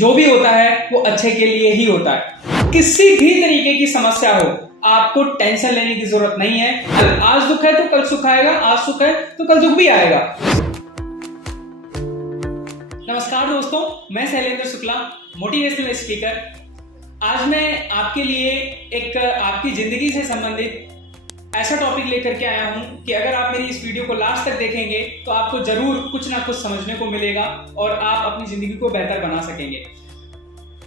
जो भी होता है वो अच्छे के लिए ही होता है। किसी भी तरीके की समस्या हो, आपको टेंशन लेने की जरूरत नहीं है। आज दुख है तो कल सुख आएगा, आज सुख है तो कल दुख भी आएगा। नमस्कार दोस्तों, मैं शैलेंद्र शुक्ला, मोटिवेशनल स्पीकर। आज मैं आपके लिए एक आपकी जिंदगी से संबंधित ऐसा टॉपिक लेकर के आया हूं कि अगर आप मेरी इस वीडियो को लास्ट तक देखेंगे तो आपको जरूर कुछ ना कुछ समझने को मिलेगा और आप अपनी जिंदगी को बेहतर बना सकेंगे।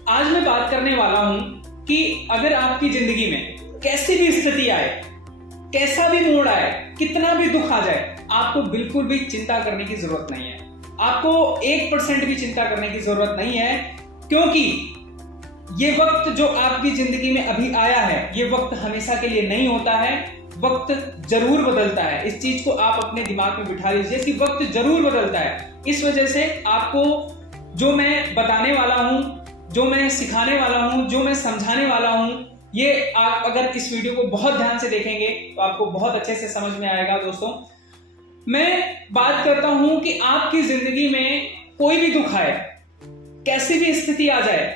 आज मैं बात करने वाला हूं कि अगर आपकी जिंदगी में कैसी भी स्थिति आए, कैसा भी मोड़ आए, कितना भी दुख आ जाए, आपको बिल्कुल भी चिंता करने की जरूरत नहीं है। आपको 1% भी चिंता करने की जरूरत नहीं है, क्योंकि ये वक्त जो आपकी जिंदगी में अभी आया है, ये वक्त हमेशा के लिए नहीं होता है। वक्त जरूर बदलता है। इस चीज को आप अपने दिमाग में बिठा लीजिए कि वक्त जरूर बदलता है। इस वजह से आपको जो मैं बताने वाला हूं, जो मैं सिखाने वाला हूं, जो मैं समझाने वाला हूं, ये आप अगर इस वीडियो को बहुत ध्यान से देखेंगे तो आपको बहुत अच्छे से समझ में आएगा। दोस्तों, मैं बात करता हूं कि आपकी जिंदगी में कोई भी दुख आए, कैसी भी स्थिति आ जाए,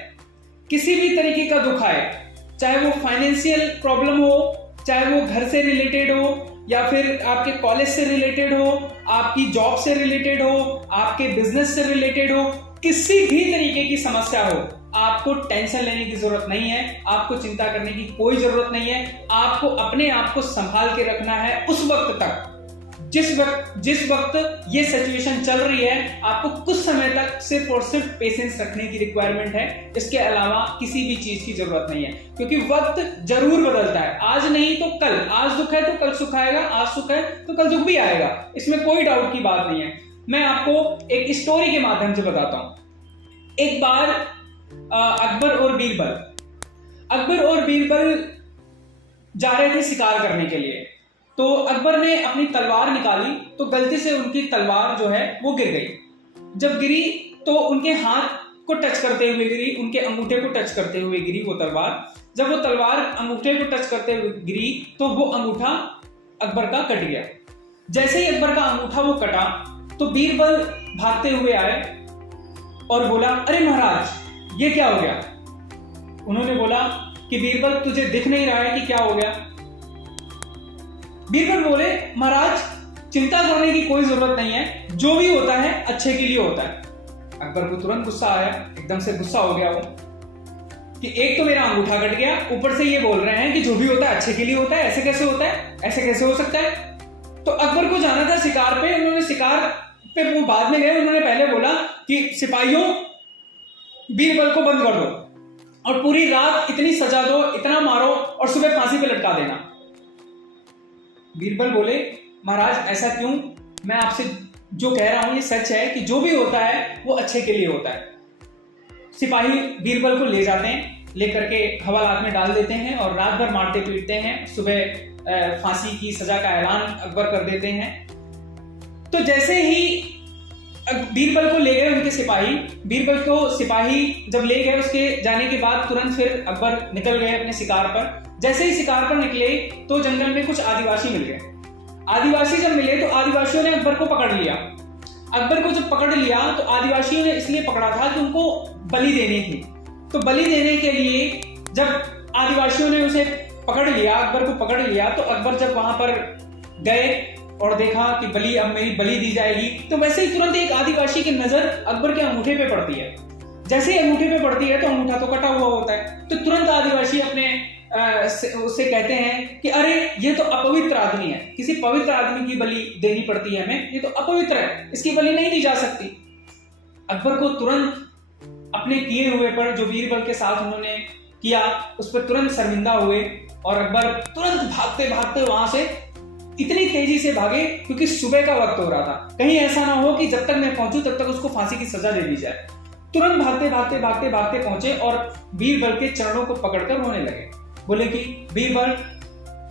किसी भी तरीके का दुख आए, चाहे वो फाइनेंशियल प्रॉब्लम हो, चाहे वो घर से रिलेटेड हो, या फिर आपके कॉलेज से रिलेटेड हो, आपकी जॉब से रिलेटेड हो, आपके बिजनेस से रिलेटेड हो, किसी भी तरीके की समस्या हो, आपको टेंशन लेने की जरूरत नहीं है। आपको चिंता करने की कोई जरूरत नहीं है। आपको अपने आप को संभाल के रखना है उस वक्त तक, जिस वक्त ये सिचुएशन चल रही है। आपको कुछ समय तक सिर्फ और सिर्फ पेशेंस रखने की रिक्वायरमेंट है। इसके अलावा किसी भी चीज की जरूरत नहीं है, क्योंकि वक्त जरूर बदलता है। आज नहीं तो कल, आज दुख है तो कल सुख आएगा, आज सुख है तो कल दुख भी आएगा। इसमें कोई डाउट की बात नहीं है। मैं आपको एक स्टोरी के माध्यम से बताता हूं। एक बार अकबर और बीरबल जा रहे थे शिकार करने के लिए। तो अकबर ने अपनी तलवार निकाली तो गलती से उनकी तलवार जो है वो गिर गई। जब गिरी तो उनके हाथ को टच करते हुए गिरी, उनके अंगूठे को टच करते हुए गिरी वो तलवार। जब वो तलवार अंगूठे को टच करते हुए गिरी तो वो अंगूठा अकबर का कट गया। जैसे ही अकबर का अंगूठा वो कटा तो बीरबल भागते हुए आए और बोला, अरे महाराज ये क्या हो गया? उन्होंने बोला कि बीरबल तुझे दिख नहीं रहा है कि क्या हो गया? बीरबल बोले, महाराज चिंता करने की कोई जरूरत नहीं है, जो भी होता है अच्छे के लिए होता है। अकबर को तुरंत गुस्सा आया, एकदम से गुस्सा हो गया वो कि एक तो मेरा अंगूठा कट गया, ऊपर से ये बोल रहे हैं कि जो भी होता है अच्छे के लिए होता है। ऐसे कैसे होता है? ऐसे कैसे हो सकता है? तो अकबर को जाना था शिकार पे। उन्होंने शिकार पे वो बाद में गए। उन्होंने पहले बोला कि सिपाहियों बीरबल को बंद कर दो और पूरी रात इतनी सजा दो, इतना मारो और सुबह फांसी पे लटका देना। बीरबल बोले, महाराज ऐसा क्यों? मैं आपसे जो कह रहा हूं ये सच है कि जो भी होता है वो अच्छे के लिए होता है। सिपाही बीरबल को ले जाते हैं, लेकर के हवालात में डाल देते हैं और रात भर मारते पीटते हैं। सुबह फांसी की सजा का ऐलान अकबर कर देते हैं। तो जैसे ही बीरबल को ले गए उनके सिपाही, बीरबल को सिपाही जब ले गए, उसके जाने के बाद तुरंत फिर अकबर निकल गए अपने शिकार पर। जैसे ही शिकार पर निकले तो जंगल में कुछ आदिवासी मिल गए। आदिवासी जब मिले तो आदिवासियों ने अकबर को पकड़ लिया। अकबर को जब पकड़ लिया तो आदिवासियों ने इसलिए पकड़ा था कि उनको बलि देनी थी। तो बलि देने के लिए जब आदिवासियों ने उसे पकड़ लिया, अकबर को पकड़ लिया, तो अकबर जब वहां पर गए और देखा कि बलि, अब मेरी बलि दी जाएगी, तो वैसे ही तुरंत एक आदिवासी की नजर अकबर के अंगूठे पे पड़ती है। जैसे ही अंगूठे पे पड़ती है तो अंगूठा तो कटा हुआ होता है। तो तुरंत आदिवासी अपने उससे कहते हैं कि अरे ये तो अपवित्र आदमी है, किसी पवित्र आदमी की बलि देनी पड़ती है हमें, ये तो अपवित्र है, इसकी बलि नहीं दी जा सकती। अकबर को तुरंत अपने किए हुए पर, जो बीरबल के साथ उन्होंने किया, उस पर तुरंत शर्मिंदा हुए और अकबर तुरंत भागते भागते वहां से इतनी तेजी से भागे क्योंकि सुबह का वक्त हो रहा था। कहीं ऐसा ना हो कि जब तक मैं पहुंचूं तब तक उसको फांसी की सजा दे दी जाए। तुरंत भागते भागते भागते भागते पहुंचे और बीरबल के चरणों को पकड़कर रोने लगे। बोले कि बीरबल,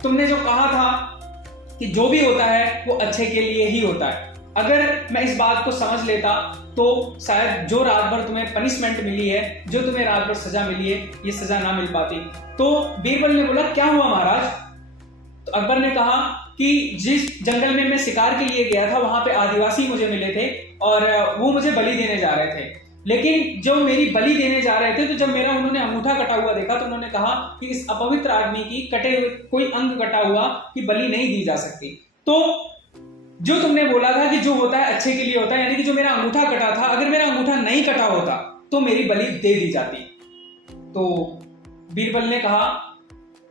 तुमने जो कहा था कि जो भी होता है वो अच्छे के लिए ही होता है, अगर मैं इस बात को समझ लेता तो शायद जो रात भर तुम्हें पनिशमेंट मिली है, जो तुम्हें रात भर सजा मिली है, ये सजा ना मिल पाती। तो बीरबल ने बोला, क्या हुआ महाराज? तो अकबर ने कहा कि जिस जंगल में मैं शिकार के लिए गया था वहां पे आदिवासी मुझे मिले थे और वो मुझे बलि देने जा रहे थे। लेकिन जो मेरी बलि देने जा रहे थे तो जब मेरा उन्होंने अंगूठा कटा हुआ देखा तो उन्होंने कहा कि इस अपवित्र आदमी की कटे हुए कोई अंग कटा हुआ कि बलि नहीं दी जा सकती। तो जो तुमने बोला था कि जो होता है अच्छे के लिए होता है, यानी कि जो मेरा अंगूठा कटा था, अगर मेरा अंगूठा नहीं कटा होता तो मेरी बलि दे दी जाती। तो बीरबल ने कहा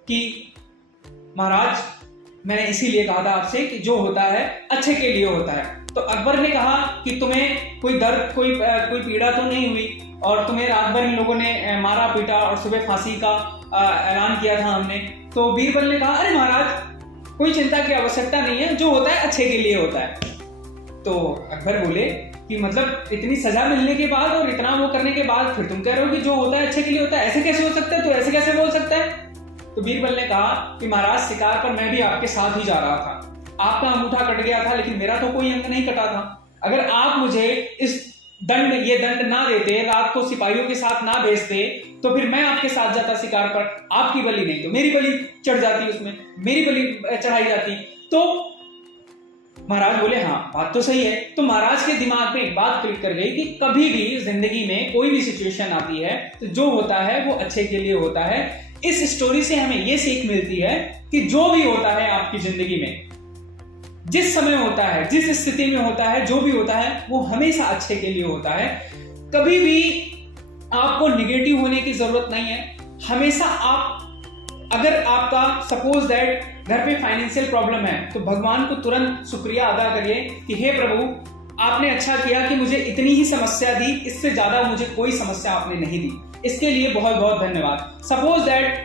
कि महाराज मैंने इसीलिए कहा था आपसे कि जो होता है अच्छे के लिए होता है। तो अकबर ने कहा कि तुम्हें कोई दर्द कोई पीड़ा तो नहीं हुई और तुम्हें रात भर इन लोगों ने मारा पीटा और सुबह फांसी का ऐलान किया था हमने। तो बीरबल ने कहा अरे महाराज कोई चिंता की आवश्यकता नहीं है, जो होता है अच्छे के लिए होता है। तो अकबर बोले कि मतलब इतनी सजा मिलने के बाद और इतना वो करने के बाद फिर तुम कह रहे हो कि जो होता है अच्छे के लिए होता है, ऐसे कैसे हो सकता है, तो ऐसे कैसे बोल सकता है। तो बीरबल ने कहा कि महाराज शिकार पर मैं भी आपके साथ ही जा रहा था, आपका अंगूठा कट गया था लेकिन मेरा तो कोई अंग नहीं कटा था। अगर आप मुझे ये दंड ना देते, रात को सिपाहियों के साथ ना भेजते, तो फिर मैं आपके साथ जाता शिकार पर, आपकी बलि नहीं तो मेरी बलि चढ़ जाती, उसमें मेरी बलि चढ़ाई जाती। तो महाराज बोले हाँ बात तो सही है। तो महाराज के दिमाग में एक बात क्लिक कर गई कि कभी भी जिंदगी में कोई भी सिचुएशन आती है तो जो होता है वो अच्छे के लिए होता है। इस स्टोरी से हमें यह सीख मिलती है कि जो भी होता है आपकी जिंदगी में, जिस समय होता है, जिस स्थिति में होता है, जो भी होता है वो हमेशा अच्छे के लिए होता है। कभी भी आपको निगेटिव होने की जरूरत नहीं है। हमेशा अगर आपका सपोज दैट घर पे फाइनेंशियल प्रॉब्लम है तो भगवान को तुरंत शुक्रिया अदा करिए कि हे प्रभु आपने अच्छा किया कि मुझे इतनी ही समस्या दी, इससे ज्यादा मुझे कोई समस्या आपने नहीं दी, इसके लिए बहुत बहुत धन्यवाद। सपोज दैट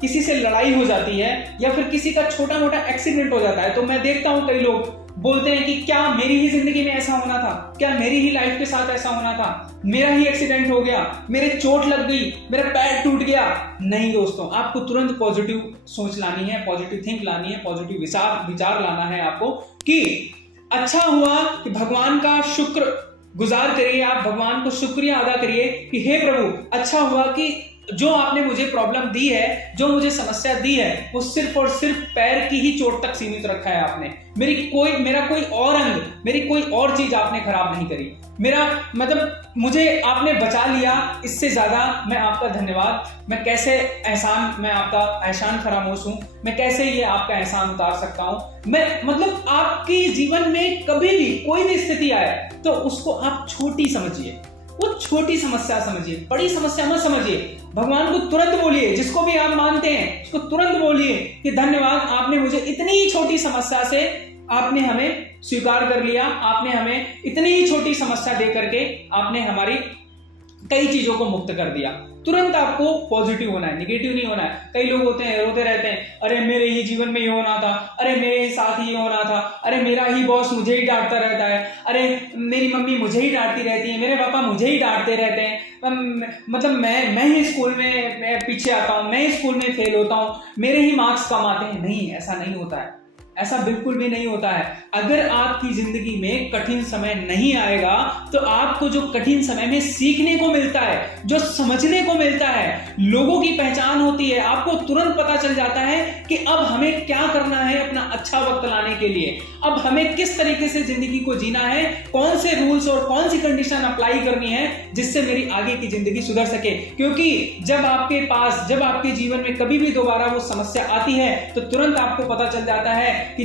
किसी से लड़ाई हो जाती है या फिर किसी का छोटा मोटा एक्सीडेंट हो जाता है, तो मैं देखता हूं कई लोग बोलते हैं कि क्या मेरी ही जिंदगी में ऐसा होना था, क्या मेरी ही लाइफ के साथ ऐसा होना था, मेरा ही एक्सीडेंट हो गया, मेरे चोट लग गई, मेरा पैर टूट गया। नहीं दोस्तों, आपको तुरंत पॉजिटिव सोच लानी है, पॉजिटिव थिंक लानी है, पॉजिटिव विचार लाना है आपको कि अच्छा हुआ कि भगवान का शुक्र गुजार करिए, आप भगवान को शुक्रिया अदा करिए कि हे प्रभु अच्छा हुआ कि जो आपने मुझे प्रॉब्लम दी है, जो मुझे समस्या दी है, वो सिर्फ और सिर्फ पैर की ही चोट तक सीमित रखा है आपने। मेरा कोई और अंग, मेरी कोई और चीज आपने खराब नहीं करी। मेरा मतलब मुझे आपने बचा लिया, इससे ज्यादा मैं आपका धन्यवाद, मैं आपका एहसान फरामोश हूं, मैं कैसे ये आपका एहसान उतार सकता हूं। मैं मतलब आपके जीवन में कभी भी कोई भी स्थिति आए तो उसको आप छोटी समझिए, वो छोटी समस्या समझिए, बड़ी समस्या मत समझिए। भगवान को तुरंत बोलिए, जिसको भी आप मानते हैं उसको तुरंत बोलिए कि धन्यवाद आपने मुझे इतनी ही छोटी समस्या से आपने हमें स्वीकार कर लिया, आपने हमें इतनी ही छोटी समस्या दे करके आपने हमारी कई चीजों को मुक्त कर दिया। तुरंत आपको पॉजिटिव होना है, निगेटिव नहीं होना है। कई लोग होते हैं रोते रहते हैं, अरे मेरे ही जीवन में ये होना था, अरे मेरे ही साथ ये होना था, अरे मेरा ही बॉस मुझे ही डांटता रहता है, अरे मेरी मम्मी मुझे ही डांटती रहती है, मेरे पापा मुझे ही डांटते रहते हैं, मतलब मैं ही स्कूल में पीछे आता हूँ, मैं ही स्कूल में फेल होता हूँ, मेरे ही मार्क्स कम आते हैं। नहीं, ऐसा नहीं होता है, ऐसा बिल्कुल भी नहीं होता है। अगर आपकी जिंदगी में कठिन समय नहीं आएगा तो आपको जो कठिन समय में सीखने को मिलता है, जो समझने को मिलता है, लोगों की पहचान होती है, आपको तुरंत पता चल जाता है कि अब हमें क्या करना है अपना अच्छा वक्त लाने के लिए, अब हमें किस तरीके से जिंदगी को जीना है, कौन से रूल्स और कौन सी कंडीशन अप्लाई करनी है जिससे मेरी आगे की जिंदगी सुधर सके। क्योंकि जब आपके जीवन में कभी भी दोबारा वो समस्या आती है तो तुरंत आपको पता चल जाता है कि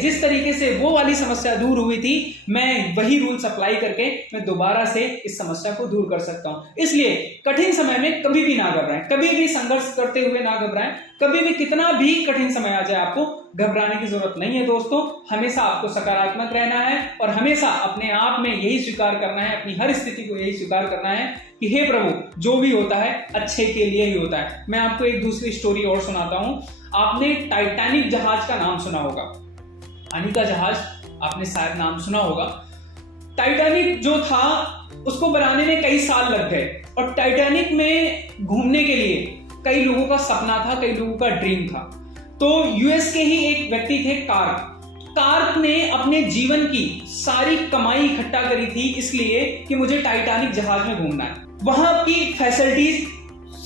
जिस तरीके से वो वाली समस्या दूर हुई थी, मैं वही रूल्स अप्लाई करके मैं दोबारा से इस समस्या को दूर कर सकता हूं। इसलिए कठिन समय में कभी भी ना घबराएं, कभी भी संघर्ष करते हुए ना घबराएं, कभी भी कितना भी कठिन समय आ जाए आपको घबराने की जरूरत नहीं है दोस्तों। हमेशा आपको सकारात्मक रहना है और हमेशा अपने आप में यही स्वीकार करना है, अपनी हर स्थिति को यही स्वीकार करना है कि हे प्रभु जो भी होता है अच्छे के लिए ही होता है। मैं आपको एक दूसरी स्टोरी और सुनाता हूं। आपने टाइटैनिक जहाज का नाम सुना होगा, पानी का जहाज आपने शायद नाम सुना होगा। टाइटैनिक जो था उसको बनाने में कई साल लग गए और टाइटैनिक में घूमने के लिए कई लोगों का सपना था, कई लोगों का ड्रीम था। तो यूएस के ही एक व्यक्ति थे कार्क ने अपने जीवन की सारी कमाई इकट्ठा करी थी इसलिए कि मुझे टाइटैनिक जहाज में घूमना है। वहां की फैसिलिटीज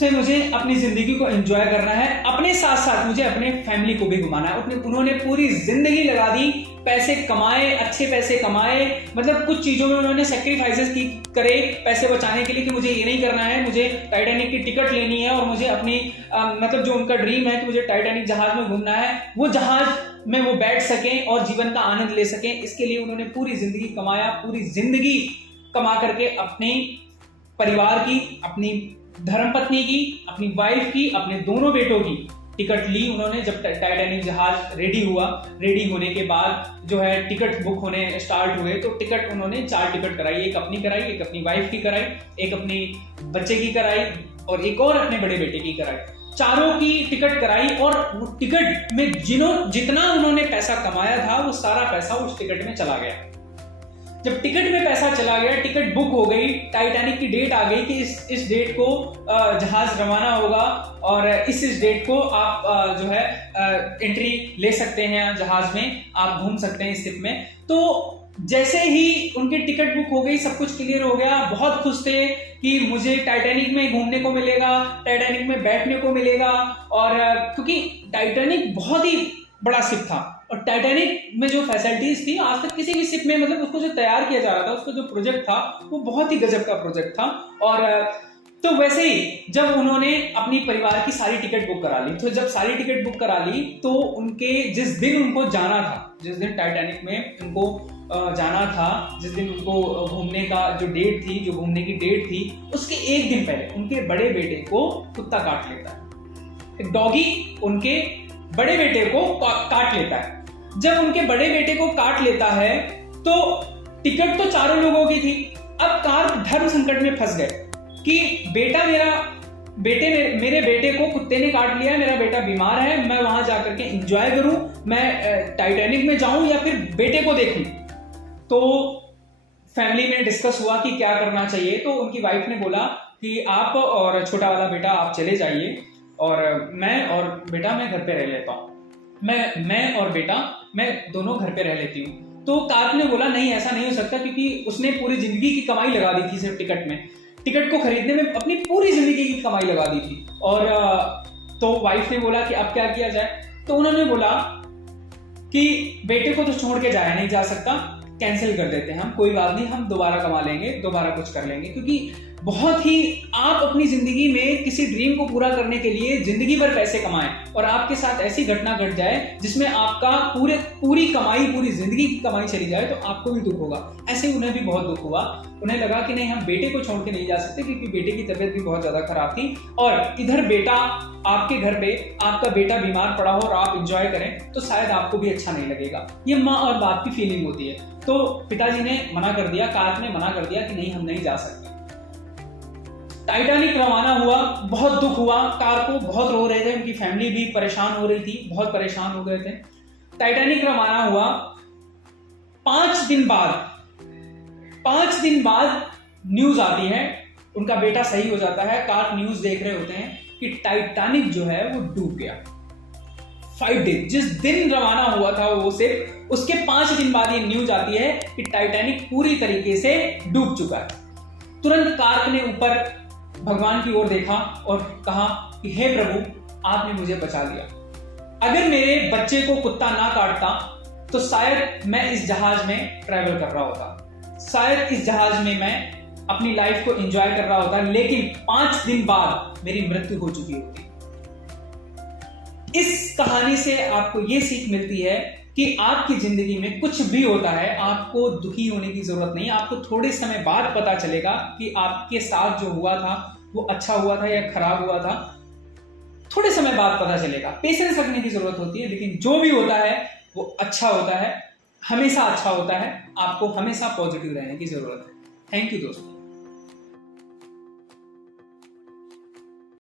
से मुझे अपनी जिंदगी को एंजॉय करना है, अपने साथ साथ मुझे अपने फैमिली को भी घुमाना है। उन्होंने पूरी जिंदगी लगा दी, पैसे कमाए, अच्छे पैसे कमाए, मतलब कुछ चीजों में उन्होंने सेक्रीफाइसेस की करे पैसे बचाने के लिए कि मुझे ये नहीं करना है, मुझे टाइटैनिक की टिकट लेनी है और मुझे अपनी मतलब जो उनका ड्रीम है कि मुझे टाइटैनिक जहाज में घूमना है, वो जहाज में वो बैठ सकें और जीवन का आनंद ले सकें। इसके लिए उन्होंने पूरी जिंदगी कमाया, पूरी जिंदगी कमा करके अपने परिवार की, अपनी धर्मपत्नी की, अपनी वाइफ की, अपने दोनों बेटों की टिकट ली उन्होंने। जब टाइटैनिक जहाज रेडी हुआ, रेडी होने के बाद जो है टिकट बुक होने स्टार्ट हुए, तो टिकट उन्होंने 4 टिकट कराई, एक अपनी कराई, एक अपनी वाइफ की कराई, एक अपनी बच्चे की कराई और एक और अपने बड़े बेटे की कराई। चारों की टिकट कराई और वो टिकट में जितना उन्होंने पैसा कमाया था वो सारा पैसा उस टिकट में चला गया। जब टिकट में पैसा चला गया, टिकट बुक हो गई, टाइटैनिक की डेट आ गई कि इस डेट को जहाज रवाना होगा और इस डेट को आप जो है एंट्री ले सकते हैं जहाज में, आप घूम सकते हैं इस शिप में। तो जैसे ही उनकी टिकट बुक हो गई, सब कुछ क्लियर हो गया, बहुत खुश थे कि मुझे टाइटैनिक में घूमने को मिलेगा, टाइटैनिक में बैठने को मिलेगा। और क्योंकि टाइटैनिक बहुत ही बड़ा शिप था और टाइटैनिक में जो फैसिलिटीज थी आज तक किसी भी शिप में, मतलब उसको जो तैयार किया जा रहा था, उसका जो प्रोजेक्ट था वो बहुत ही गजब का प्रोजेक्ट था। और तो वैसे ही जब उन्होंने अपनी परिवार की सारी टिकट बुक करा ली, तो जब सारी टिकट बुक करा ली तो उनके जिस दिन उनको जाना था, जिस दिन टाइटैनिक में उनको जाना था, जिस दिन उनको घूमने का जो डेट थी, जो घूमने की डेट थी, उसके एक दिन पहले उनके बड़े बेटे को कुत्ता काट लेता है। एक डॉगी उनके बड़े बेटे को काट लेता है। जब उनके बड़े बेटे को काट लेता है तो टिकट तो चारों लोगों की थी। अब कार धर्म संकट में फंस गए कि मेरे बेटे को कुत्ते ने काट लिया, मेरा बेटा बीमार है, मैं वहां जाकर के एंजॉय करूं, मैं टाइटैनिक में जाऊं या फिर बेटे को देखूं। तो फैमिली में डिस्कस हुआ कि क्या करना चाहिए। तो उनकी वाइफ ने बोला कि आप और छोटा वाला बेटा आप चले जाइए और मैं घर पे रह लेता हूँ, मैं और बेटा मैं दोनों घर पे रह लेती हूँ। तो कार्प ने बोला नहीं, ऐसा नहीं हो सकता, क्योंकि उसने पूरी जिंदगी की कमाई लगा दी थी सिर्फ टिकट में, टिकट को खरीदने में अपनी पूरी जिंदगी की कमाई लगा दी थी। और तो वाइफ ने बोला कि अब क्या किया जाए। तो उन्होंने बोला कि बेटे को तो छोड़ के जाया नहीं जा सकता, कैंसिल कर देते हैं हम, कोई बात नहीं, हम दोबारा कमा लेंगे, दोबारा कुछ कर लेंगे। क्योंकि बहुत ही आप अपनी जिंदगी में किसी ड्रीम को पूरा करने के लिए जिंदगी भर पैसे कमाएं और आपके साथ ऐसी घटना घट जाए जिसमें आपका पूरी कमाई, पूरी जिंदगी की कमाई चली जाए, तो आपको भी दुख होगा। ऐसे उन्हें भी बहुत दुख हुआ। उन्हें लगा कि नहीं, हम बेटे को छोड़ के नहीं जा सकते, क्योंकि बेटे की तबीयत भी बहुत ज्यादा खराब थी और इधर बेटा आपके घर पे, आपका बेटा बीमार पड़ा हो और आप एंजॉय करें तो शायद आपको भी अच्छा नहीं लगेगा। ये माँ और बाप की फीलिंग होती है। तो पिताजी ने मना कर दिया, कार्प ने मना कर दिया कि नहीं, हम नहीं जा सकते। टाइटैनिक रवाना हुआ, बहुत दुख हुआ, कार्प को बहुत रो रहे थे, उनकी फैमिली भी परेशान हो रही थी, बहुत परेशान हो गए थे। टाइटैनिक रवाना हुआ, 5 दिन बाद न्यूज आती है, उनका बेटा सही हो जाता है। कार्प न्यूज देख रहे होते हैं कि टाइटैनिक जो है वो डूब गया। 5 दिन, जिस दिन रवाना हुआ था वो सिर्फ उसके 5 दिन बाद ये न्यूज आती है कि टाइटैनिक पूरी तरीके से डूब चुका है। तुरंत कार्प ने ऊपर भगवान की ओर देखा और कहा कि हे प्रभु, आपने मुझे बचा लिया। अगर मेरे बच्चे को कुत्ता ना काटता तो शायद मैं इस जहाज में ट्रैवल कर रहा होता, शायद इस जहाज में मैं अपनी लाइफ को एंजॉय कर रहा होता, लेकिन 5 दिन बाद मेरी मृत्यु हो चुकी होती। इस कहानी से आपको यह सीख मिलती है कि आपकी जिंदगी में कुछ भी होता है, आपको दुखी होने की जरूरत नहीं। आपको थोड़े समय बाद पता चलेगा कि आपके साथ जो हुआ था वो अच्छा हुआ था या खराब हुआ था। थोड़े समय बाद पता चलेगा। पेशेंस रखने की जरूरत होती है, लेकिन जो भी होता है वो अच्छा होता है, हमेशा अच्छा होता है। आपको हमेशा पॉजिटिव रहने की जरूरत है। थैंक यू दोस्तों।